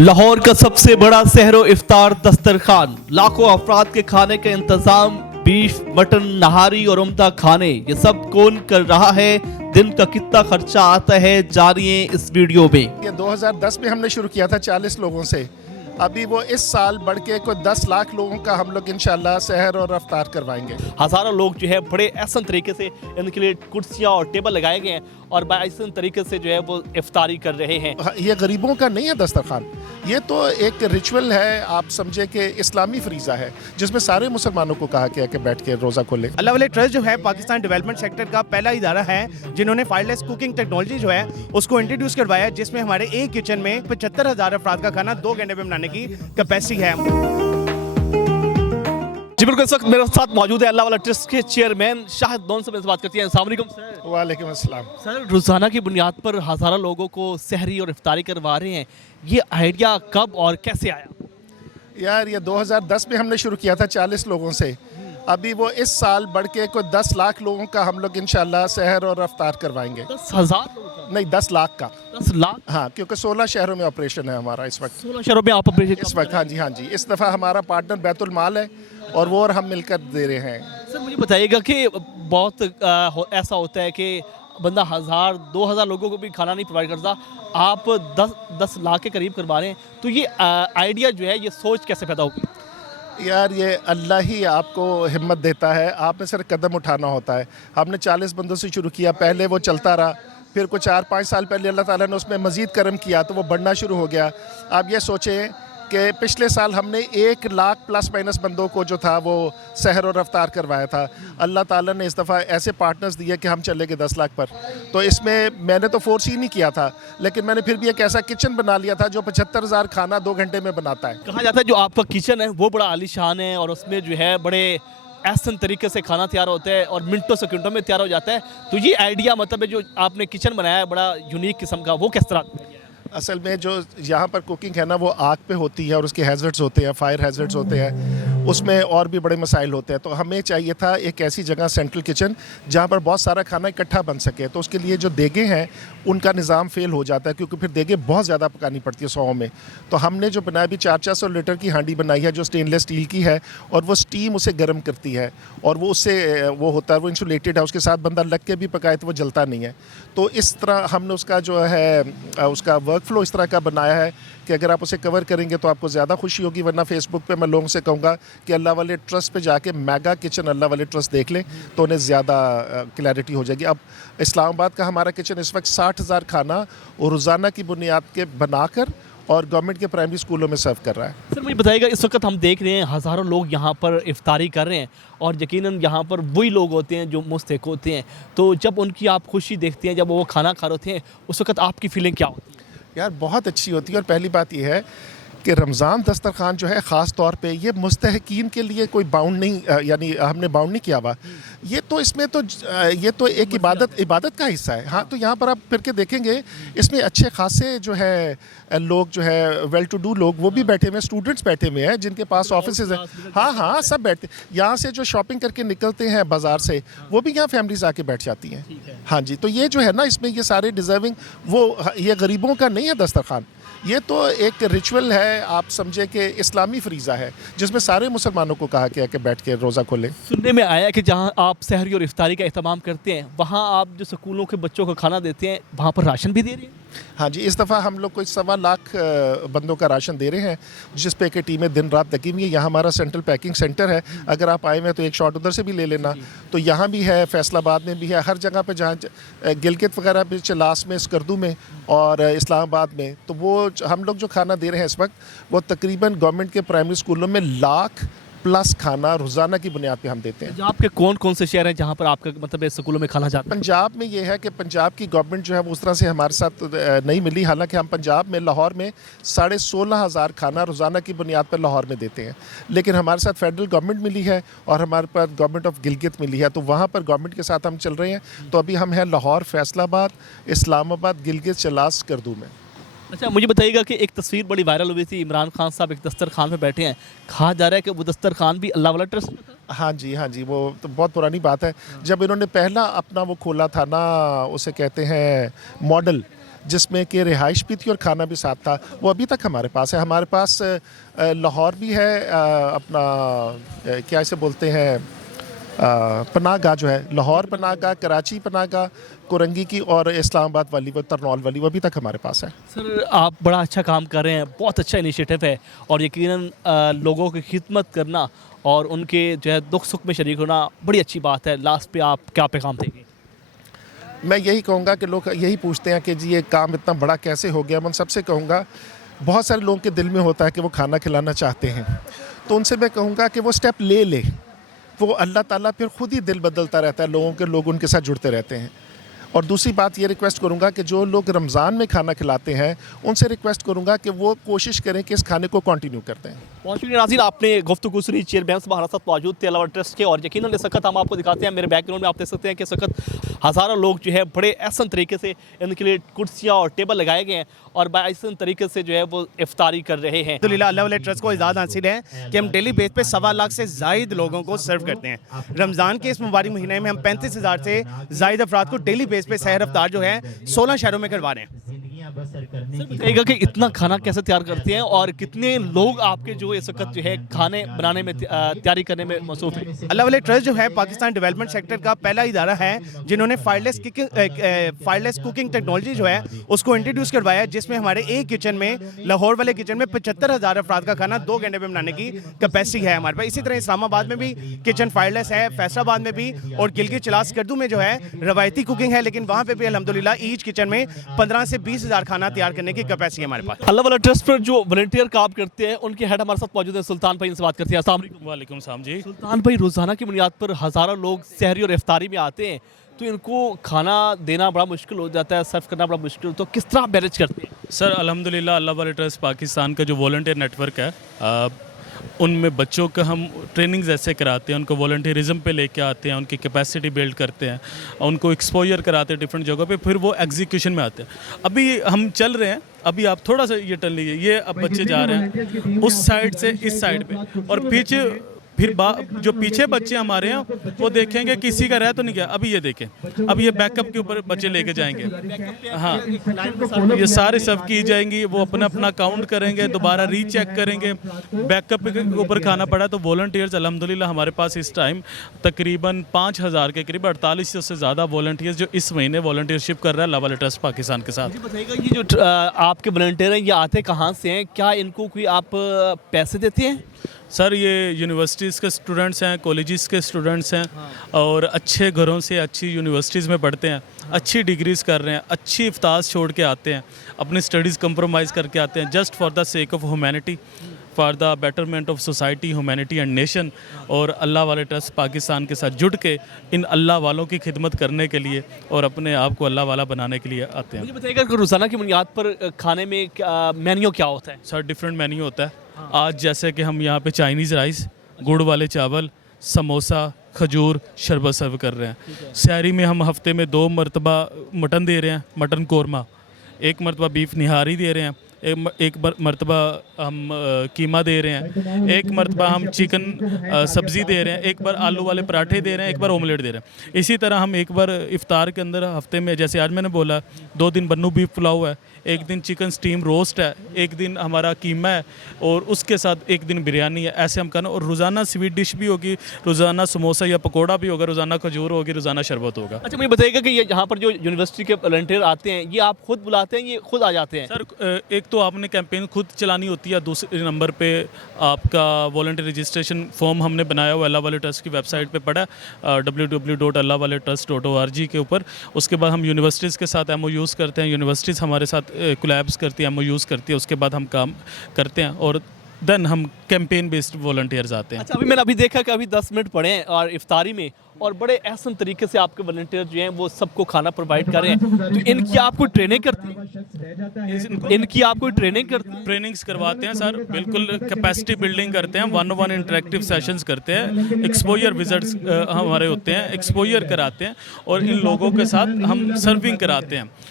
लाहौर का सबसे बड़ा सहरो इफ्तार दस्तरखान, लाखों अफराद के खाने का इंतजाम, बीफ, मटन, नहारी और उम्दा खाने, ये सब कौन कर रहा है? दिन का कितना खर्चा आता है, जानिए इस वीडियो में। ये 2010 में हमने शुरू किया था 40 लोगों से। अभी वो इस साल बढ़ के कोई 10 लाख लोगों का हम लोग इंशाल्लाह सहर और अफ्तार करवाएंगे। हज़ारों लोग जो है बड़े ऐसा तरीके से इनके लिए कुर्सियाँ और टेबल लगाए गए हैं और ऐसा तरीके से जो है वो इफ्तारी कर रहे हैं। ये गरीबों का नहीं है दस्तरखान, ये तो एक रिचुअल है, आप समझे कि इस्लामी फरीज़ा है जिसमें सारे मुसलमानों को कहा गया कि बैठ के रोज़ा खोलें। अल्लाह वाले ट्रस्ट जो है पाकिस्तान डेवलपमेंट सेक्टर का पहला इदारा है जिन्होंने फायरलेस कुकिंग टेक्नोलॉजी जो है उसको इंट्रोड्यूस करवाया, जिसमें हमारे एक किचन में 75,000 अफराद का खाना 2 घंटे में बनाने की कैपेसिटी है। जी बिल्कुल, इस वक्त मेरे साथ मौजूद है अल्लाह वाला ट्रस्ट के चेयरमैन शाहिद दोन से बात करती हैं। अस्सलाम वालेकुम सर। वालेकुम अस्सलाम। सर, रोज़ाना की बुनियाद पर हज़ारों लोगों को सहरी और इफ्तारी करवा रहे हैं, ये आइडिया कब और कैसे आया? यार ये 2010 में हमने शुरू किया था 40 लोगों से। अभी वो इस साल बढ़ के कोई 10 लाख लोगों का हम लोग इंशाल्लाह सहर और अफ्तार करवाएंगे। 10,000 नहीं, 10 लाख का। 10 लाख? हाँ, क्योंकि 16 शहरों में ऑपरेशन है हमारा इस वक्त। 16 शहरों में आप ऑपरेशन इस वक्त हाँ जी इस दफ़ा हमारा पार्टनर बैतुल माल है और वो और हम मिलकर दे रहे हैं। सर मुझे बताइएगा कि बहुत ऐसा होता है कि बंदा 1,000-2,000 लोगों को भी खाना नहीं प्रोवाइड करता, आप 10 लाख के करीब करवा रहे हैं, तो ये आइडिया जो है, ये सोच कैसे पैदा होगी? यार ये अल्लाह ही आपको हिम्मत देता है, आपने सिर्फ कदम उठाना होता है। हमने 40 बंदों से शुरू किया, पहले वो चलता रहा, फिर कुछ 4-5 साल पहले अल्लाह ताला ने उसमें मज़ीद करम किया तो वो बढ़ना शुरू हो गया। आप ये सोचें कि पिछले साल हमने 1 लाख प्लस माइनस बंदों को जो था वो सहर और अफ्तार करवाया था। अल्लाह ताला ने इस दफ़ा ऐसे पार्टनर्स दिए कि हम चले गए 10 लाख पर। तो इसमें मैंने तो फोर्स ही नहीं किया था, लेकिन मैंने फिर भी एक ऐसा किचन बना लिया था जो 75,000 खाना 2 घंटे में बनाता है। कहा जाता है जो आपका किचन है वो बड़ा आलीशान है और उसमें जो है बड़े ऐसा तरीके से खाना तैयार होता है और मिनटों सेकंडों में तैयार हो जाता है, तो ये आइडिया मतलब है जो आपने किचन बनाया है बड़ा यूनिक किस्म का, वो किस तरह? असल में जो यहाँ पर कुकिंग है ना वो आग पे होती है और उसके हैज़र्ड्स होते हैं, फायर हैज़र्ड्स होते हैं, उसमें और भी बड़े मसाइल होते हैं। तो हमें चाहिए था एक ऐसी जगह सेंट्रल किचन जहाँ पर बहुत सारा खाना इकट्ठा बन सके। तो उसके लिए जो देगें हैं उनका निज़ाम फ़ेल हो जाता है क्योंकि फिर देगें बहुत ज़्यादा पकानी पड़ती है 100 में। तो हमने जो बनाया भी 400 लीटर की हांडी बनाई है जो स्टेनलेस स्टील की है और वो स्टीम उसे गर्म करती है और वो उससे वो होता है, वो इंसुलेटेड है, उसके साथ बंदा लग के भी पकाए तो वो जलता नहीं है। तो इस तरह हमने उसका जो है उसका वर्क फ्लो इस तरह का बनाया है कि अगर आप उसे कवर करेंगे तो आपको ज़्यादा खुशी होगी। वरना फेसबुक पे मैं लोगों से कहूँगा कि अल्लाह वाले ट्रस्ट पे जाके मेगा किचन अल्लाह वाले ट्रस्ट देख लें तो उन्हें ज़्यादा क्लैरिटी हो जाएगी। अब इस्लामाबाद का हमारा किचन इस वक्त 60,000 खाना और रोज़ाना की बुनियाद के बनाकर और गवर्नमेंट के प्राइमरी स्कूलों में सर्व कर रहा है। सर मुझे बताइएगा, इस वक्त हम देख रहे हैं हज़ारों लोग यहाँ पर इफ्तारी कर रहे हैं और यकीनन यहाँ पर वही लोग होते हैं जो मुस्तहिक होते हैं, तो जब उनकी आप खुशी देखते हैं, जब वो खाना खा रहे होते हैं, उस वक्त आपकी फीलिंग क्या होती है? यार बहुत अच्छी होती है। और पहली बात यह है कि रमज़ान दस्तरखान जो है ख़ास तौर पे ये मुस्तहिकीन के लिए कोई बाउंड नहीं, यानी हमने बाउंड नहीं किया हुआ। ये तो इसमें तो ये तो एक इबादत का हिस्सा है। हाँ, तो यहाँ पर आप फिर के देखेंगे इसमें अच्छे खासे जो है लोग जो है वेल टू डू लोग वो भी बैठे हुए हैं, स्टूडेंट्स बैठे हुए हैं जिनके पास ऑफिसेज हैं। हाँ सब बैठते, यहाँ से जो शॉपिंग करके निकलते हैं बाज़ार से वो भी यहाँ फैमिलीज आके बैठ जाती हैं। हाँ जी, तो ये जो है ना इसमें ये सारे डिज़र्विंग, वो ये गरीबों का नहीं है दस्तरखान, ये तो एक रिचुअल है, आप समझे कि इस्लामी फरीज़ा है जिसमें सारे मुसलमानों को कहा गया कि बैठ के रोज़ा खोलें। सुनने में आया कि जहाँ आप सहरी और इफ्तारी का एहतमाम करते हैं वहाँ आप जो स्कूलों के बच्चों को खाना देते हैं वहाँ पर राशन भी दे रहे हैं? हाँ जी, इस दफ़ा हम लोग कोई 1.25 लाख बंदों का राशन दे रहे हैं जिस पे कि टीमें दिन रात लगी हुई है। यहाँ हमारा सेंट्रल पैकिंग सेंटर है, अगर आप आए हैं तो एक शॉट उधर से भी ले लेना। तो यहाँ भी है, फैसलाबाद में भी है, हर जगह पे जहाँ गिलगित वगैरह भी, चलास में, स्कर्दू में और इस्लामाबाद में। तो वो हम लोग जो खाना दे रहे हैं इस वक्त वो तकरीबन गवर्नमेंट के प्राइमरी स्कूलों में 1 लाख प्लस खाना रोज़ाना की बुनियाद पे हम देते हैं। पंजाब के कौन कौन से शहर हैं जहाँ पर आपका मतलब स्कूलों में खाना जाता है? पंजाब में ये है कि पंजाब की गवर्नमेंट जो है वो उस तरह से हमारे साथ नहीं मिली। हालांकि हम पंजाब में लाहौर में 16,500 खाना रोज़ाना की बुनियाद पर लाहौर में देते हैं, लेकिन हमारे साथ फेडरल गवर्नमेंट मिली है और हमारे पास गवर्नमेंट ऑफ गिलगित मिली है, तो वहाँ पर गवर्नमेंट के साथ हम चल रहे हैं। तो अभी हम हैं लाहौर, फैसलाबाद, इस्लामाबाद, गिलगित, चलास, स्कर्दू में। अच्छा मुझे बताइएगा कि एक तस्वीर बड़ी वायरल हुई थी, इमरान खान साहब एक दस्तरखान में बैठे हैं, कहा जा रहा है कि वो दस्तरखान भी अल्लाह वाला ट्रस्ट में था? हाँ जी, वो तो बहुत पुरानी बात है। जब इन्होंने पहला अपना वो खोला था ना, उसे कहते हैं मॉडल, जिसमें कि रिहाइश भी थी और खाना भी साथ था, वो अभी तक हमारे पास है। हमारे पास लाहौर भी है, अपना क्या इसे बोलते हैं, पनाहगाह जो है, लाहौर पनाहगाह, कराची पनाहगाह, कोरंगी की, और इस्लामाबाद वाली, वो तरनौल वाली, वो अभी तक हमारे पास है। सर आप बड़ा अच्छा काम कर रहे हैं, बहुत अच्छा इनिशिएटिव है और यकीनन लोगों की खिदमत करना और उनके जो है दुख सुख में शरीक होना बड़ी अच्छी बात है। लास्ट पे आप क्या पैगाम देंगे? मैं यही कहूँगा कि लोग यही पूछते हैं कि जी ये काम इतना बड़ा कैसे हो गया। मैं उन सबसे कहूँगा, बहुत सारे लोगों के दिल में होता है कि वो खाना खिलाना चाहते हैं, तो उनसे मैं कहूँगा कि वो स्टेप ले वो अल्लाह ताला फिर खुद ही दिल बदलता रहता है लोगों के, लोग उनके साथ जुड़ते रहते हैं। और दूसरी बात ये रिक्वेस्ट करूँगा कि जो लोग रमज़ान में खाना खिलाते हैं उनसे रिक्वेस्ट करूँगा कि वो कोशिश करें कि इस खाने को कंटिन्यू करते हैं। बहुत शुक्रिया नाज़रीन, आपने गुफ्तगू सुनी। चेयरमैन साहब हमारे साथ मौजूद थे अल्लाह वाला ट्रस्ट के, और यकीनन इस वक्त हम आपको दिखाते हैं, मेरे बैकग्राउंड में आप देख सकते हैं कि इस वक्त हज़ारों लोग जो है बड़े एहसन तरीके से इनके लिए कुर्सियाँ और टेबल लगाए गए हैं और बाइसन तरीके से जो है वो इफ्तारी कर रहे हैं। अल्हम्दुलिल्लाह अल्लाह वाले ट्रस्ट को इजाज़त हासिल है कि हम डेली बेस पे 1.25 लाख से ज़ायद लोगों को सर्व करते हैं। रमज़ान के इस मुबारक महीने में हम 35,000 से ज़ायद अफराद को डेली बेस पे सहर अफ्तार जो है 16 शहरों में करवा रहे हैं। बताइएगा कि इतना खाना कैसे तैयार करते हैं और कितने लोग आपके जो इस वक्त जो है खाने बनाने में तैयारी करने में मसरूफ हैं? अल्लाह वाले ट्रस्ट जो है पाकिस्तान डेवलपमेंट सेक्टर का पहला इदारा है जिन्होंने फायरलेस कुकिंग टेक्नोलॉजी जो है उसको इंट्रोड्यूस करवाया, जिसमें हमारे एक किचन में, लाहौर वाले किचन में 75,000 अफराद का खाना 2 घंटे में बनाने की कैपेसिटी है हमारे पास। इसी तरह इस्लामाबाद में भी किचन फायरलेस है, फैसलाबाद में भी, और गिलगित चलास स्कर्दू में जो है रवायती कुकिंग है, लेकिन वहाँ पे भी अल्हम्दुलिल्लाह ईच किचन में 15 से 20,000 खाना तैयार करने की कैपेसिटी है हमारे पास। अल्लाह वाला ट्रस्ट पर जो वॉलंटियर काम करते हैं उनके हेड हमारे साथ मौजूद है, सुल्तान भाई, इनसे बात करते हैं। अस्सलाम वालेकुम। वालेकुम सलाम जी। सुल्तान भाई, रोज़ाना की बुनियाद पर हज़ारों लोग सहरी और इफ्तारी में आते हैं, तो इनको खाना देना बड़ा मुश्किल हो जाता है, सर्व करना बड़ा मुश्किल, तो किस तरह मैनेज करते हैं? सर अल्हम्दुलिल्लाह अल्लाह वाले ट्रस्ट पाकिस्तान का जो वॉलंटियर नेटवर्क है, उनमें बच्चों का हम ट्रेनिंग्स ऐसे कराते हैं, उनको वॉलंटियरिज्म पे लेके आते हैं, उनकी कैपेसिटी बिल्ड करते हैं, उनको एक्सपोजर कराते हैं डिफरेंट जगहों पे, फिर वो एग्जीक्यूशन में आते हैं। अभी हम चल रहे हैं, अभी आप थोड़ा सा ये टर्न लीजिए, ये अब बच्चे जा रहे हैं उस साइड से इस साइड पे, और पीछे फिर जो पीछे बच्चे हमारे हैं वो देखेंगे किसी का रह तो नहीं गया। अभी ये देखें, अब ये बैकअप के ऊपर बच्चे लेके जाएंगे, हाँ ये सारे सब की जाएंगी, वो अपना अपना काउंट करेंगे, दोबारा रीचेक करेंगे। बैकअप के ऊपर खाना पड़ा तो वॉलंटियर्स अल्हम्दुलिल्लाह हमारे पास इस टाइम तकरीबन 5,000 के करीब 4800 से ज़्यादा वॉलंटियर्स जो इस महीने वॉलंटियरशिप कर रहा है अल्लाह वाले ट्रस्ट पाकिस्तान के साथ। बताइएगा, ये जो आपके वॉलंटियर हैं ये आते कहाँ से हैं? क्या इनको कोई आप पैसे देते हैं? सर ये यूनिवर्सिटीज़ के स्टूडेंट्स हैं, कॉलेजेस के स्टूडेंट्स हैं, और अच्छे घरों से अच्छी यूनिवर्सिटीज़ में पढ़ते हैं, अच्छी डिग्रीज़ कर रहे हैं, अच्छी इफ्तार छोड़ के आते हैं, अपनी स्टडीज़ कंप्रोमाइज़ करके आते हैं, just for the sake of humanity, for the betterment of society, humanity and nation. और अल्लाह वाले ट्रस्ट पाकिस्तान के साथ जुड़ के इन अल्लाह वालों की खिदमत करने के लिए और अपने आप को अल्लाह वाला बनाने के लिए आते हैं। मुझे बताइएगा कि रोज़ाना की बुनियाद पर खाने में मेन्यू क्या होता है? सर डिफरेंट मेन्यू होता है। आज जैसे कि हम यहाँ पे चाइनीज़ राइस, गुड़ वाले चावल, समोसा, खजूर, शरबत सर्व कर रहे हैं। सहरी में हम हफ्ते में 2 मरतबा मटन दे रहे हैं, मटन कोरमा, 1 मरतबा बीफ निहारी दे रहे हैं, एक मरतबा हम कीमा दे रहे हैं, 1 मरतबा हम चिकन सब्ज़ी दे रहे हैं, 1 बार आलू वाले पराठे दे रहे हैं, 1 बार ऑमलेट दे रहे हैं। इसी तरह हम 1 बार इफ्तार के अंदर हफ्ते में, जैसे आज मैंने बोला, 2 दिन बन्नू बीफ पुलाव है, 1 दिन चिकन स्टीम रोस्ट है, 1 दिन हमारा कीमा है, और उसके साथ 1 दिन बिरयानी है। ऐसे हम करना, और रोज़ाना स्वीट डिश भी होगी, रोज़ाना समोसा या पकौड़ा भी होगा, रोज़ाना खजूर होगी, रोज़ाना शरबत होगा। अच्छा, मुझे बताइएगा कि ये यहाँ पर जो यूनिवर्सिटी के वॉलंटियर आते हैं, ये आप खुद बुलाते हैं, ये खुद आ जाते हैं? सर एक तो आपने कैंपेन खुद चलानी होती है, दूसरे नंबर पे आपका वॉलंटियर रजिस्ट्रेशन फॉर्म हमने बनाया हुआ अल्लाह वाले ट्रस्ट की वेबसाइट पे पड़ा, www.allahwaletrust.org के ऊपर। उसके बाद हम यूनिवर्सिटीज़ के साथ MOUs करते हैं, यूनिवर्सिटीज़ हमारे साथ कोलैब्स करती है, MOUs करती है, उसके बाद हम काम करते हैं, और देन हम कैंपेन बेस्ड वॉलंटियर्स आते हैं। अच्छा, अभी मैंने देखा कि अभी 10 मिनट पड़े हैं और इफ्तारी में, और बड़े एहसन तरीके से आपके वॉलंटियर जो हैं वो सबको खाना प्रोवाइड कर रहे हैं, तो इनकी आपको ट्रेनिंग करती है? इनकी आपको ट्रेनिंग करती है? ट्रेनिंग्स करवाते हैं सर, बिल्कुल कैपेसिटी बिल्डिंग करते हैं, 1-on-1 इंटरेक्टिव सेशंस करते हैं, एक्सपोजर विजिट्स हमारे होते हैं, एक्सपोजर कराते हैं, और इन लोगों के साथ हम सर्विंग कराते हैं।